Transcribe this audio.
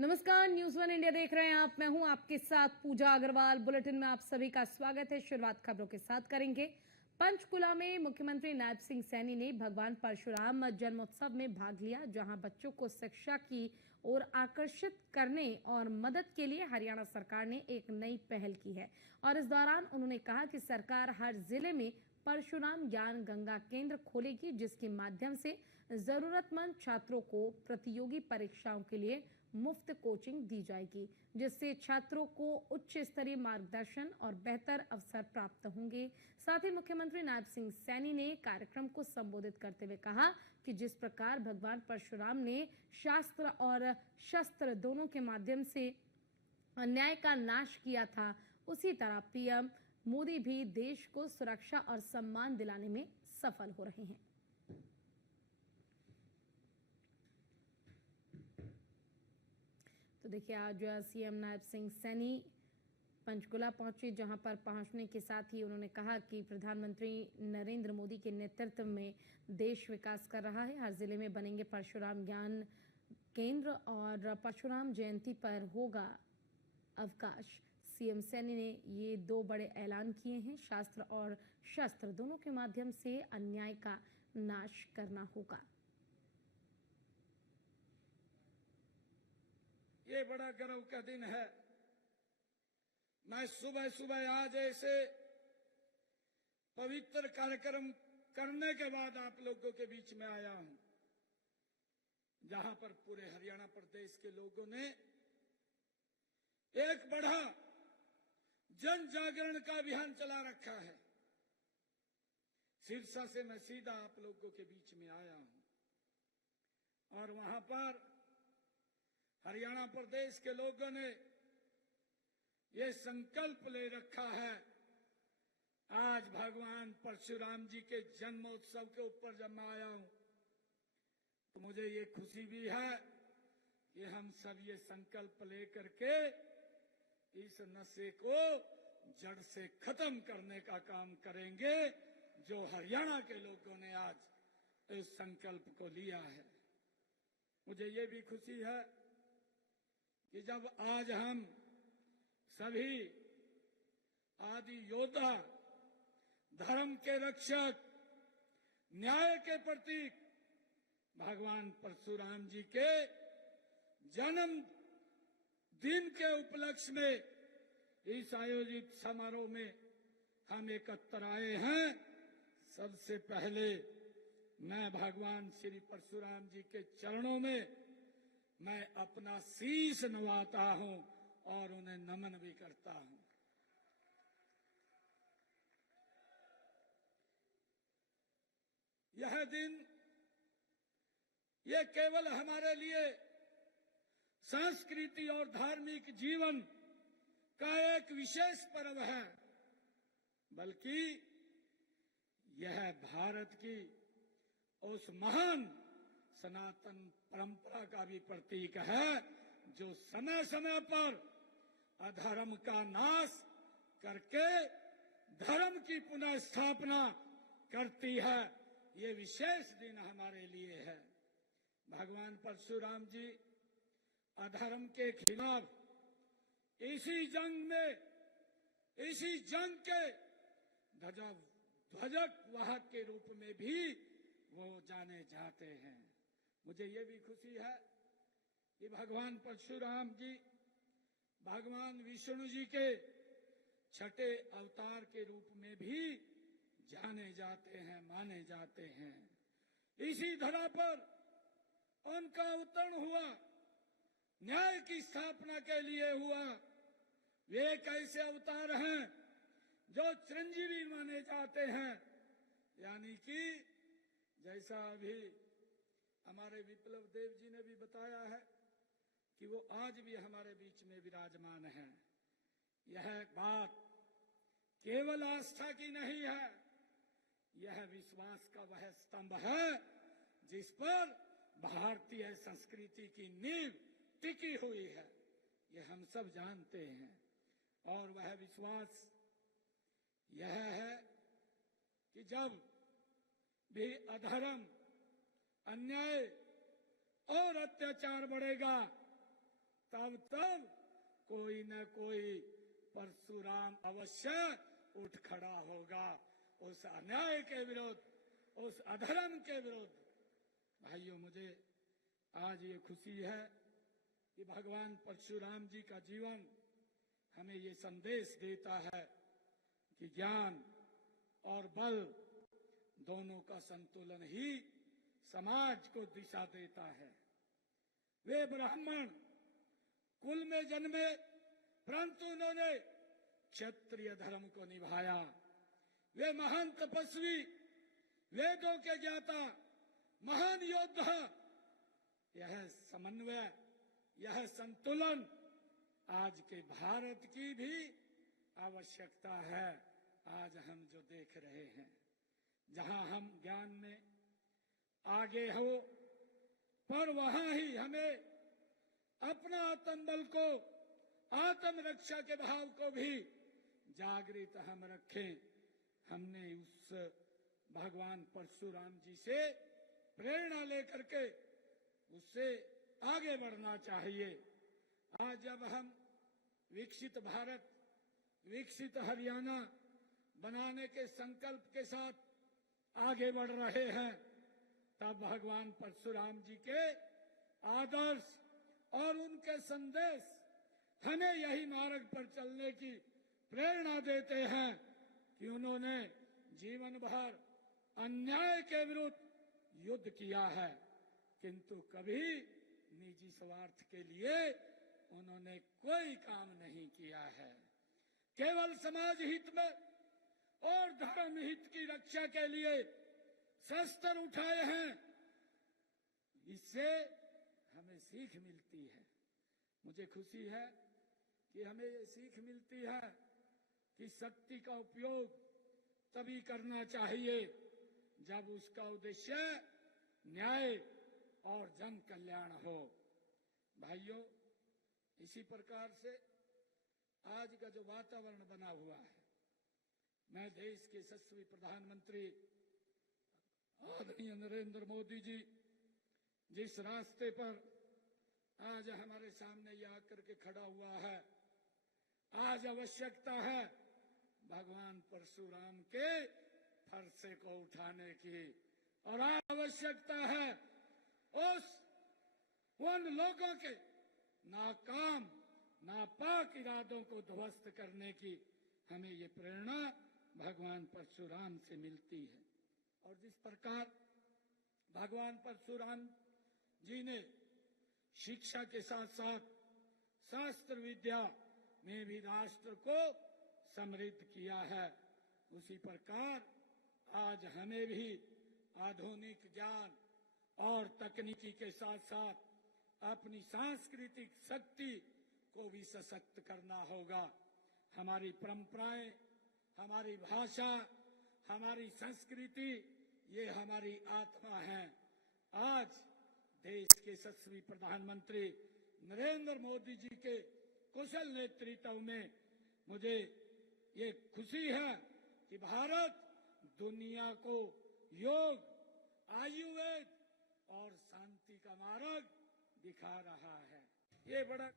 नमस्कार, news one India देख रहे हैं आप। मैं हूं आपके साथ पूजा अग्रवाल। बुलेटिन में आप सभी का स्वागत है। शुरुआत खबरों के साथ करेंगे। पंचकुला में मुख्यमंत्री नायब सिंह सैनी ने भगवान परशुराम जन्मोत्सव में भाग लिया, जहां बच्चों को शिक्षा की ओर आकर्षित करने और मदद के लिए हरियाणा सरकार ने एक नई पहल की है। और इस दौरान उन्होंने कहा कि सरकार हर जिले में परशुराम ज्ञान गंगा केंद्र खोलेगी, जिसके माध्यम से जरूरतमंद छात्रों को प्रतियोगी परीक्षाओं के लिए मुफ्त कोचिंग दी जाएगी, जिससे छात्रों को उच्च स्तरीय मार्गदर्शन और बेहतर अवसर प्राप्त होंगे। साथ ही मुख्यमंत्री नायब सिंह सैनी ने कार्यक्रम को संबोधित करते हुए कहा कि जिस प्रकार भगवान परशुराम ने शास्त्र और शस्त्र दोनों के माध्यम से अन्याय का नाश किया था, उसी तरह पीएम मोदी भी देश को सुरक्षा और सम्मान दिलाने में सफल हो रहे हैं। तो देखिए, आज सीएम नायब सिंह सैनी पंचकुला पहुंचे, जहां पर पहुंचने के साथ ही उन्होंने कहा कि प्रधानमंत्री नरेंद्र मोदी के नेतृत्व में देश विकास कर रहा है। हर जिले में बनेंगे परशुराम ज्ञान केंद्र और परशुराम जयंती पर होगा अवकाश। सीएम सैनी ने ये दो बड़े ऐलान किए हैं। शास्त्र और शस्त्र दोनों के माध्यम से अन्याय का नाश करना होगा। ये बड़ा गर्व का दिन है। मैं सुबह सुबह आज ऐसे पवित्र कार्यक्रम करने के बाद आप लोगों के बीच में आया हूं, जहां पर पूरे हरियाणा प्रदेश के लोगों ने एक बड़ा जन जागरण का अभियान चला रखा है। सिरसा से मैं सीधा आप लोगों के बीच में आया हूं और वहां पर हरियाणा प्रदेश के लोगों ने ये संकल्प ले रखा है। आज भगवान परशुराम जी के जन्मोत्सव के ऊपर जब मैं आया हूं तो मुझे ये खुशी भी है कि हम सब ये संकल्प लेकर के इस नशे को जड़ से खत्म करने का काम करेंगे, जो हरियाणा के लोगों ने आज इस संकल्प को लिया है। मुझे ये भी खुशी है कि जब आज हम सभी आदि योद्धा, धर्म के रक्षक, न्याय के प्रतीक भगवान परशुराम जी के जन्म दिन के उपलक्ष्य में इस आयोजित समारोह में हम एकत्र आए हैं। सबसे पहले मैं भगवान श्री परशुराम जी के चरणों में मैं अपना शीश नवाता हूं और उन्हें नमन भी करता हूं। यह दिन ये केवल हमारे लिए संस्कृति और धार्मिक जीवन का एक विशेष पर्व है, बल्कि यह भारत की उस महान सनातन परंपरा का भी प्रतीक है, जो समय समय पर अधर्म का नाश करके धर्म की पुनः स्थापना करती है। ये विशेष दिन हमारे लिए है। भगवान परशुराम जी अधर्म के खिलाफ इसी जंग के ध्वजक वाहक के रूप में भी वो जाने जाते हैं। मुझे ये भी खुशी है कि भगवान परशुराम जी भगवान विष्णु जी के छठे अवतार के रूप में भी जाने जाते हैं, माने जाते हैं। इसी धरा पर उनका अवतरण हुआ, न्याय की स्थापना के लिए हुआ। वे एक ऐसे अवतार हैं जो चिरंजीवी माने जाते हैं, यानी कि जैसा अभी हमारे विप्लव देव जी ने भी बताया है कि वो आज भी हमारे बीच में विराजमान हैं। यह बात केवल आस्था की नहीं है, यह विश्वास का वह स्तंभ है जिस पर भारतीय संस्कृति की नींव टिकी हुई है। यह हम सब जानते हैं। और वह विश्वास यह है कि जब भी अधर्म, अन्याय और अत्याचार बढ़ेगा तब तब कोई न कोई परशुराम अवश्य उठ खड़ा होगा उस अन्याय के विरुद्ध, उस अधर्म के विरुद्ध। भाइयों, मुझे आज ये खुशी है कि भगवान परशुराम जी का जीवन हमें ये संदेश देता है कि ज्ञान और बल दोनों का संतुलन ही समाज को दिशा देता है। वे ब्राह्मण कुल में जन्मे, परंतु उन्होंने क्षत्रिय धर्म को निभाया। वे महान तपस्वी, वेदों के ज्ञाता, महान योद्धा। यह समन्वय, यह संतुलन आज के भारत की भी आवश्यकता है। आज हम जो देख रहे हैं, जहां हम ज्ञान में आगे हो, पर वहां ही हमें अपना आत्मबल को, आत्मरक्षा के भाव को भी जागृत हम रखें। हमने उस भगवान परशुराम जी से प्रेरणा लेकर के उससे आगे बढ़ना चाहिए। आज जब हम विकसित भारत, विकसित हरियाणा बनाने के संकल्प के साथ आगे बढ़ रहे हैं, तब भगवान परशुराम जी के आदर्श और उनके संदेश हमें यही मार्ग पर चलने की प्रेरणा देते हैं कि उन्होंने जीवन भर अन्याय के विरुद्ध युद्ध किया है, किंतु कभी निजी स्वार्थ के लिए उन्होंने कोई काम नहीं किया है। केवल समाज हित में और धर्म हित की रक्षा के लिए शस्त्र उठाए हैं। इससे हमें सीख मिलती है। मुझे खुशी है कि हमें ये सीख मिलती है कि शक्ति का उपयोग तभी करना चाहिए जब उसका उद्देश्य न्याय और जन कल्याण हो। भाइयों, इसी प्रकार से आज का जो वातावरण बना हुआ है, मैं देश के यशस्वी प्रधानमंत्री आदरणीय नरेंद्र मोदी जी जिस रास्ते पर आज हमारे सामने ये आकर के खड़ा हुआ है, आज आवश्यकता है भगवान परशुराम के फरसे को उठाने की, और आवश्यकता है उन लोगों के नाकाम, नापाक इरादों को ध्वस्त करने की हमें ये प्रेरणा भगवान परशुराम से मिलती है। और जिस प्रकार भगवान परशुराम जी ने शिक्षा के साथ साथ शास्त्र विद्या में भी राष्ट्र को समृद्ध किया है, उसी प्रकार आज हमें भी आधुनिक ज्ञान और तकनीकी के साथ साथ अपनी सांस्कृतिक शक्ति को भी सशक्त करना होगा। हमारी परंपराएं, हमारी भाषा, हमारी संस्कृति, ये हमारी आत्मा है। आज देश के यशस्वी प्रधानमंत्री नरेंद्र मोदी जी के कुशल नेतृत्व में मुझे ये खुशी है कि भारत दुनिया को योग, आयुर्वेद और शांति का मार्ग दिखा रहा है। ये बड़ा